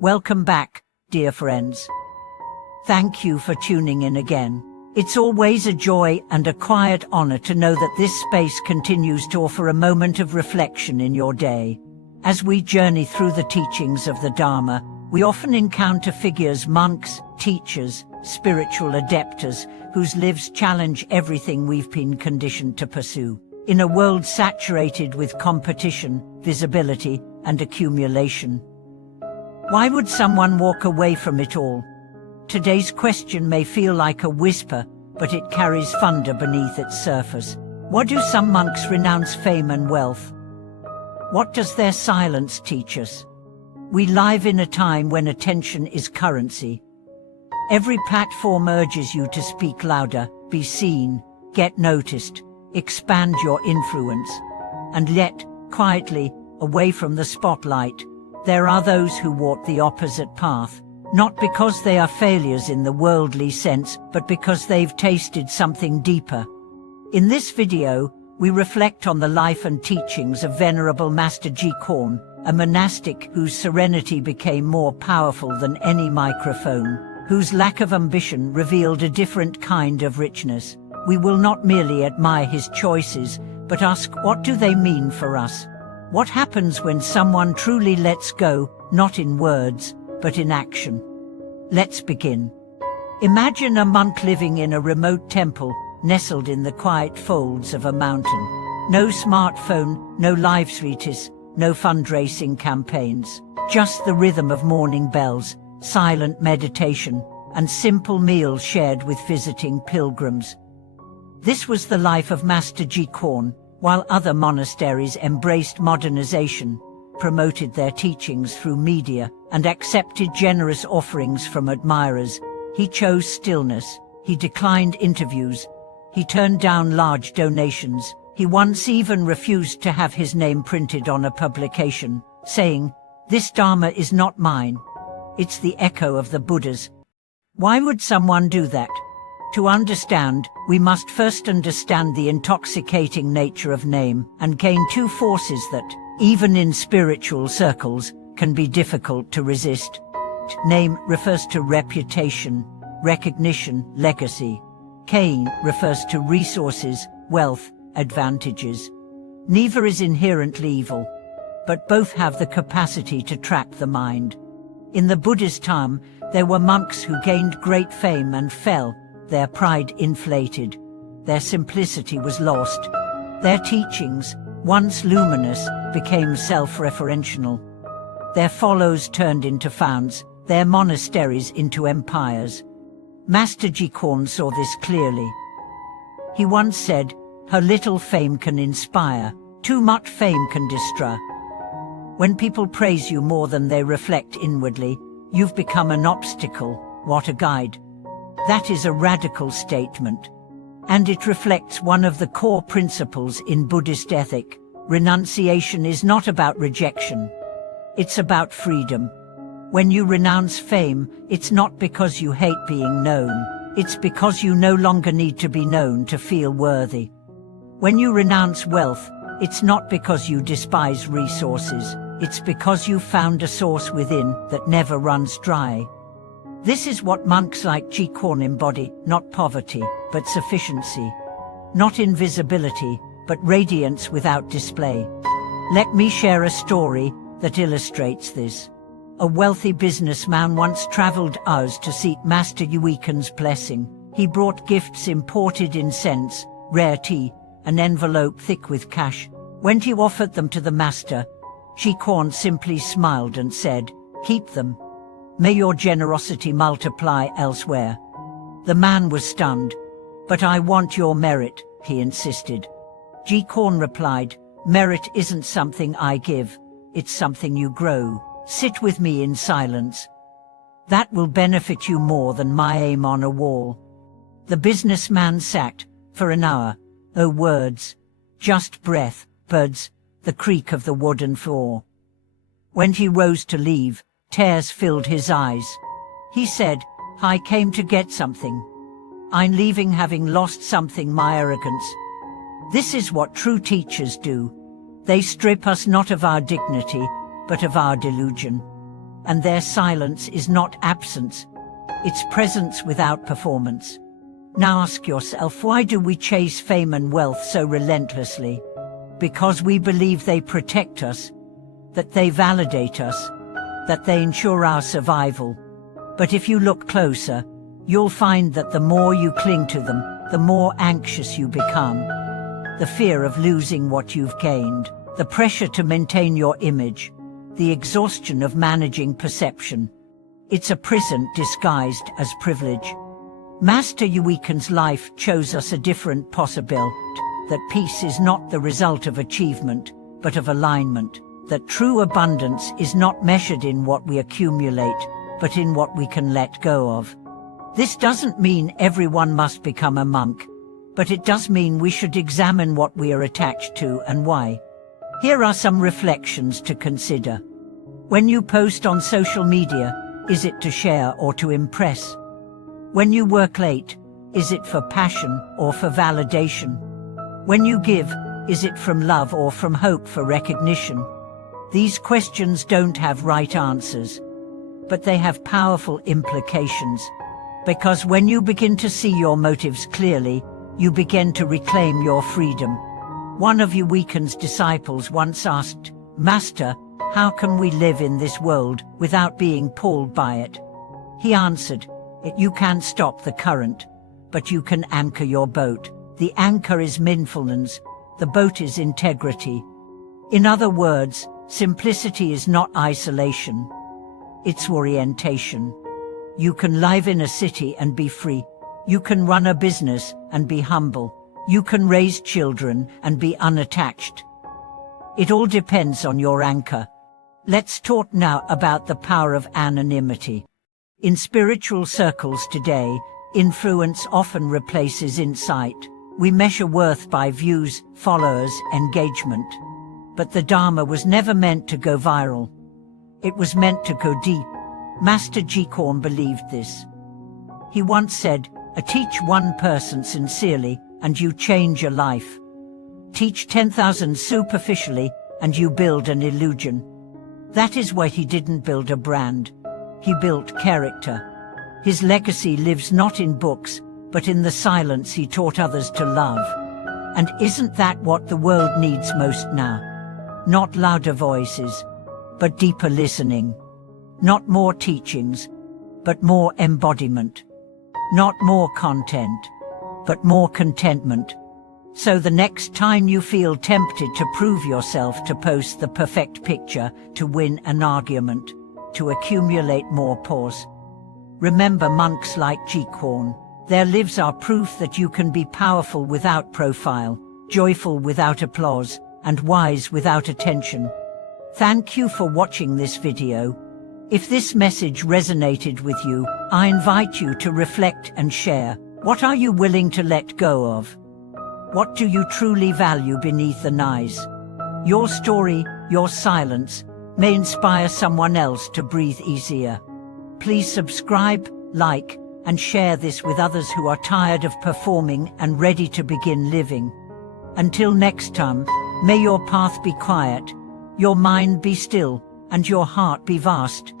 Welcome back, dear friends. Thank you for tuning in again. It's always a joy and a quiet honor to know that this space continues to offer a moment of reflection in your day. As we journey through the teachings of the Dharma, we often encounter figures, monks, teachers, spiritual adepters, whose lives challenge everything we've been conditioned to pursue. In a world saturated with competition, visibility, and accumulation, why would someone walk away from it all? Today's question may feel like a whisper, but it carries thunder beneath its surface. What do some monks renounce fame and wealth? What does their silence teach us? We live in a time when attention is currency. Every platform urges you to speak louder, be seen, get noticed, expand your influence. And yet, quietly, away from the spotlight, there are those who walk the opposite path, not because they are failures in the worldly sense, but because they've tasted something deeper. In this video, we reflect on the life and teachings of Venerable Master Ji Korn, a monastic whose serenity became more powerful than any microphone, whose lack of ambition revealed a different kind of richness. We will not merely admire his choices, but ask, what do they mean for us? What happens when someone truly lets go, not in words, but in action? Let's begin. Imagine a monk living in a remote temple, nestled in the quiet folds of a mountain. No smartphone, no live treatise, no fundraising campaigns. Just the rhythm of morning bells, silent meditation, and simple meals shared with visiting pilgrims. This was the life of Master Ji Korn. While other monasteries embraced modernization, promoted their teachings through media, and accepted generous offerings from admirers, he chose stillness. He declined interviews. He turned down large donations. He once even refused to have his name printed on a publication, saying, "This Dharma is not mine. It's the echo of the Buddha's." Why would someone do that? To understand, we must first understand the intoxicating nature of name and gain two forces that, even in spiritual circles, can be difficult to resist. Name refers to reputation, recognition, legacy. Gain refers to resources, wealth, advantages. Neither is inherently evil, but both have the capacity to trap the mind. In the Buddha's time, there were monks who gained great fame and fell. Their pride inflated. Their simplicity was lost. Their teachings, once luminous, became self-referential. Their followers turned into fans, their monasteries into empires. Master Ji Korn saw this clearly. He once said, "Her little fame can inspire, too much fame can destroy." When people praise you more than they reflect inwardly, you've become an obstacle, what a guide. That is a radical statement. And it reflects one of the core principles in Buddhist ethic. Renunciation is not about rejection. It's about freedom. When you renounce fame, it's not because you hate being known. It's because you no longer need to be known to feel worthy. When you renounce wealth, it's not because you despise resources. It's because you found a source within that never runs dry. This is what monks like Ji Korn embody, not poverty, but sufficiency. Not invisibility, but radiance without display. Let me share a story that illustrates this. A wealthy businessman once traveled hours to seek Master Yuiken's blessing. He brought gifts, imported incense, rare tea, an envelope thick with cash. When he offered them to the master, Ji Korn simply smiled and said, "Keep them. May your generosity multiply elsewhere." The man was stunned. "But I want your merit," he insisted. Ji Korn replied, "Merit isn't something I give, it's something you grow. Sit with me in silence. That will benefit you more than my aim on a wall." The businessman sat, for an hour. Oh words, just breath, birds, the creak of the wooden floor. When he rose to leave, tears filled his eyes. He said, "I came to get something. I'm leaving having lost something, my arrogance." This is what true teachers do. They strip us not of our dignity, but of our delusion. and their silence is not absence, it's presence without performance. Now ask yourself, why do we chase fame and wealth so relentlessly? Because we believe they protect us, that they validate us, that they ensure our survival. But if you look closer, you'll find that the more you cling to them, the more anxious you become. The fear of losing what you've gained, the pressure to maintain your image, the exhaustion of managing perception. It's a prison disguised as privilege. Master Yuikan's life shows us a different possibility, that peace is not the result of achievement, but of alignment, that true abundance is not measured in what we accumulate, but in what we can let go of. This doesn't mean everyone must become a monk, but it does mean we should examine what we are attached to and why. Here are some reflections to consider. When you post on social media, is it to share or to impress? When you work late, is it for passion or for validation? When you give, is it from love or from hope for recognition? These questions don't have right answers, but they have powerful implications. Because when you begin to see your motives clearly, you begin to reclaim your freedom. One of Yuikan's disciples once asked, "Master, how can we live in this world without being pulled by it?" He answered, "You can't stop the current, but you can anchor your boat. The anchor is mindfulness, the boat is integrity." In other words, simplicity is not isolation, it's orientation. You can live in a city and be free. You can run a business and be humble. You can raise children and be unattached. It all depends on your anchor. Let's talk now about the power of anonymity. In spiritual circles today, influence often replaces insight. We measure worth by views, followers, engagement. But the Dharma was never meant to go viral. It was meant to go deep. Master Jikorn believed this. He once said, "Teach one person sincerely, and you change a life. Teach 10,000 superficially, and you build an illusion." That is why he didn't build a brand. He built character. His legacy lives not in books, but in the silence he taught others to love. And isn't that what the world needs most now? Not louder voices, but deeper listening. Not more teachings, but more embodiment. Not more content, but more contentment. So the next time you feel tempted to prove yourself, to post the perfect picture, to win an argument, to accumulate more pause, remember monks like Jikorn. Their lives are proof that you can be powerful without profile, joyful without applause, and wise without attention. Thank you for watching this video. If this message resonated with you, I invite you to reflect and share. What are you willing to let go of? What do you truly value beneath the noise? Your story, your silence, may inspire someone else to breathe easier. Please subscribe, like, and share this with others who are tired of performing and ready to begin living. Until next time, may your path be quiet, your mind be still, and your heart be vast.